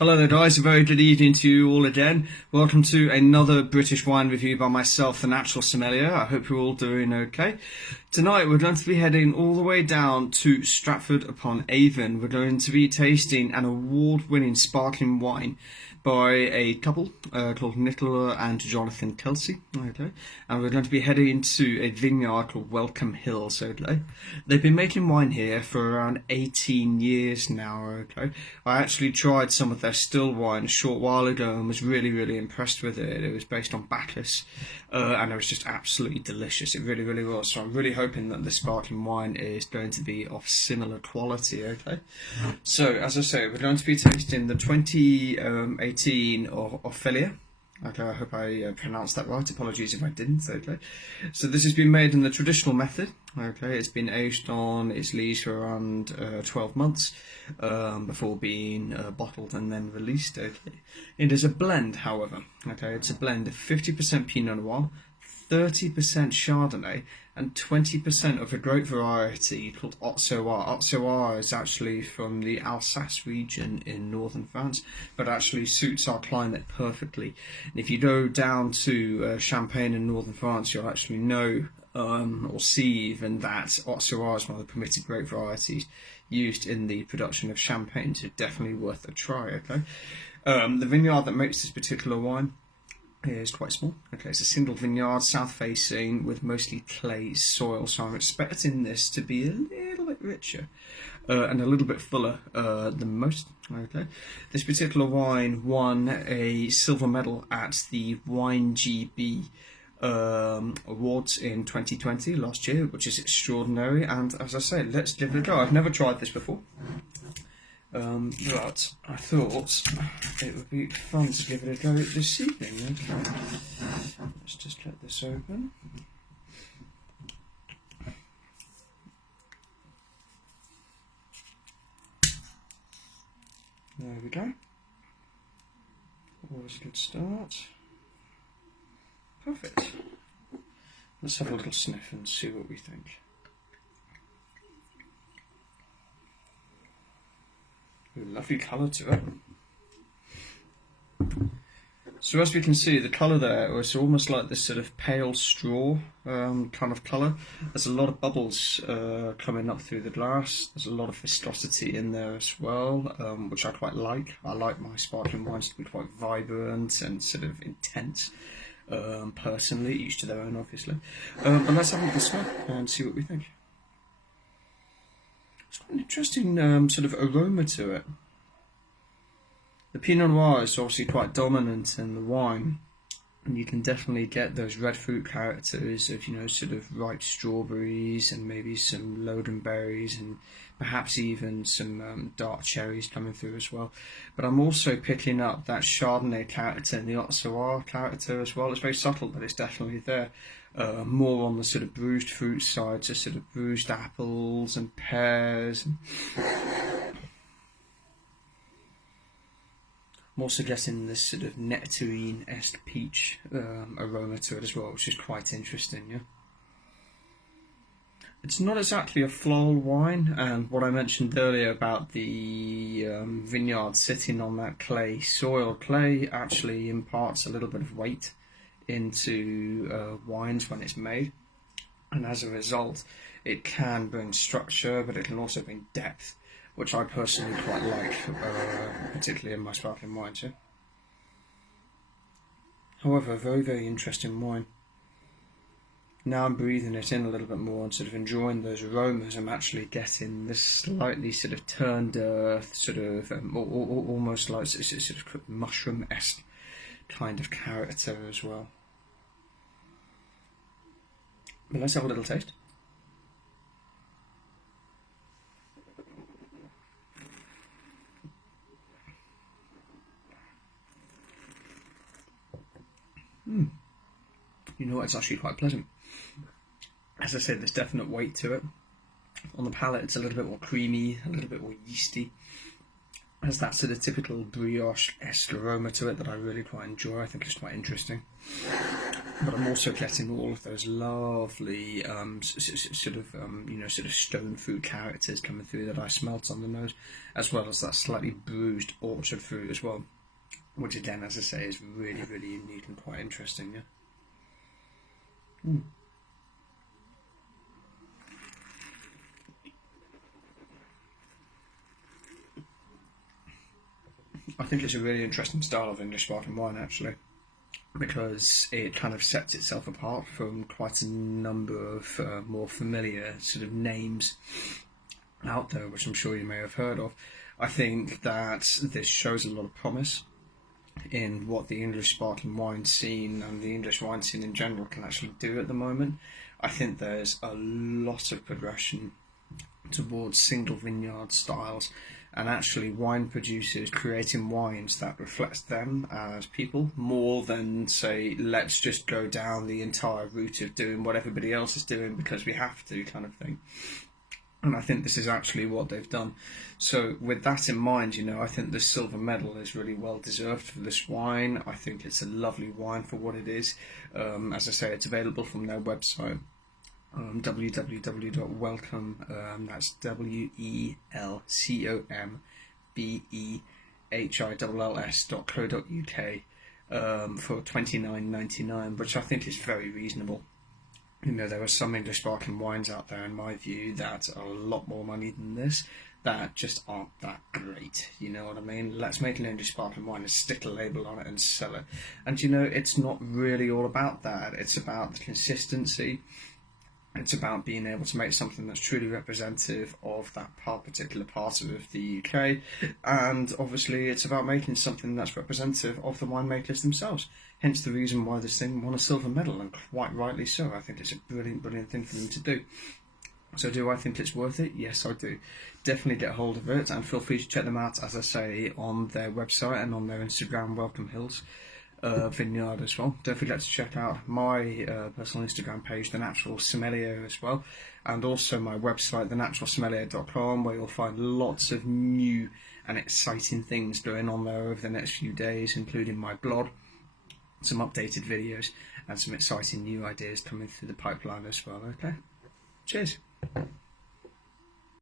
Hello there guys, a very good evening to you all again. Welcome to another British wine review by myself, the Natural Sommelier. I hope you're all doing okay. Tonight we're going to be heading all the way down to Stratford upon Avon. We're going to be tasting an award-winning sparkling wine by a couple called Nicola and Jonathan Kelsey. Okay, and we're going to be heading to a vineyard called Welcome Hills. Okay, they've been making wine here for around 18 years now. Okay, I actually tried some of their still wine a short while ago and was really impressed with it. It was based on Bacchus, and it was just absolutely delicious. It really was. So I'm really hoping that the sparkling wine is going to be of similar quality. Okay, so as I say, we're going to be tasting the 2018 Ophelia. Okay, I hope I pronounced that right. Apologies if I didn't. Okay, so this has been made in the traditional method. Okay, it's been aged on its lees for around 12 months before being bottled and then released. Okay, it is a blend, however. Okay, it's a blend of 50% Pinot Noir, 30% Chardonnay, and 20% of a grape variety called Auxerrois. Auxerrois is actually from the Alsace region in northern France, but actually suits our climate perfectly. And if you go down to Champagne in northern France, you'll actually know or see even that Auxerrois is one of the permitted grape varieties used in the production of champagne, so definitely worth a try. Okay, the vineyard that makes this particular wine is quite small. Okay, it's a single vineyard, south facing, with mostly clay soil, so I'm expecting this to be a little bit richer and a little bit fuller than most. Okay, this particular wine won a silver medal at the Wine GB awards in 2020, last year, which is extraordinary. And as I say, let's give it a go. I've never tried this before, but I thought it would be fun to give it a go this evening. Okay, let's just get this open. There we go. Always a good start. Perfect. Let's have a little sniff and see what we think. Ooh, lovely colour to it. So as we can see, the colour there is almost like this sort of pale straw kind of colour. There's a lot of bubbles coming up through the glass. There's a lot of viscosity in there as well, which I quite like. I like my sparkling wines to be quite vibrant and sort of intense. Personally, each to their own, obviously. But let's have a little smell and see what we think. It's quite an interesting sort of aroma to it. The Pinot Noir is obviously quite dominant in the wine, and you can definitely get those red fruit characters of, you know, sort of ripe strawberries and maybe some lodenberries and perhaps even some dark cherries coming through as well. But I'm also picking up that Chardonnay character and the Auxerrois character as well. It's very subtle, but it's definitely there. More on the sort of bruised fruit side, so sort of bruised apples and pears. I'm also getting this sort of nectarine-esque peach aroma to it as well, which is quite interesting, yeah. It's not exactly a floral wine, and what I mentioned earlier about the vineyard sitting on that clay soil, clay actually imparts a little bit of weight into wines when it's made, and as a result it can bring structure, but it can also bring depth, which I personally quite like, particularly in my sparkling wines. Yeah? However, very interesting wine. Now I'm breathing it in a little bit more and sort of enjoying those aromas. I'm actually getting this slightly sort of turned earth, sort of almost like sort of mushroom-esque kind of character as well. But let's have a little taste. You know what, it's actually quite pleasant. As I said, there's definite weight to it. On the palate, it's a little bit more creamy, a little bit more yeasty. Has that sort of typical brioche-esque aroma to it that I really quite enjoy. I think it's quite interesting. but I'm also getting all of those lovely sort of stone fruit characters coming through that I smelt on the nose, as well as that slightly bruised orchard fruit as well, which again, as I say, is really, really unique and quite interesting. Yeah. I think it's a really interesting style of English sparkling wine, actually, because it kind of sets itself apart from quite a number of more familiar sort of names out there, which I'm sure you may have heard of. I think that this shows a lot of promise in what the English sparkling wine scene and the English wine scene in general can actually do at the moment. I think there's a lot of progression towards single vineyard styles, and actually wine producers creating wines that reflects them as people more than, say, let's just go down the entire route of doing what everybody else is doing because we have to, kind of thing. And I think this is actually what they've done. So with that in mind, I think the silver medal is really well deserved for this wine. I think it's a lovely wine for what it is. As I say, it's available from their website, www.welcome, that's welcombehills.co.uk, for $29.99, which I think is very reasonable. There are some English sparkling wines out there, in my view, that are a lot more money than this, that just aren't that great. You know what I mean? Let's make an English sparkling wine and stick a label on it and sell it. And it's not really all about that. It's about the consistency. It's about being able to make something that's truly representative of that particular part of the UK, and obviously it's about making something that's representative of the winemakers themselves. Hence the reason why this thing won a silver medal, and quite rightly so. I think it's a brilliant, brilliant thing for them to do. So do I think it's worth it? Yes, I do. Definitely get hold of it, and feel free to check them out, as I say, on their website and on their Instagram, Welcome Hills. Vineyard as well. Don't forget to check out my personal Instagram page, The Natural Sommelier, as well, and also my website, thenaturalsommelier.com, where you'll find lots of new and exciting things going on there over the next few days, including my blog, some updated videos, and some exciting new ideas coming through the pipeline as well. Okay, cheers.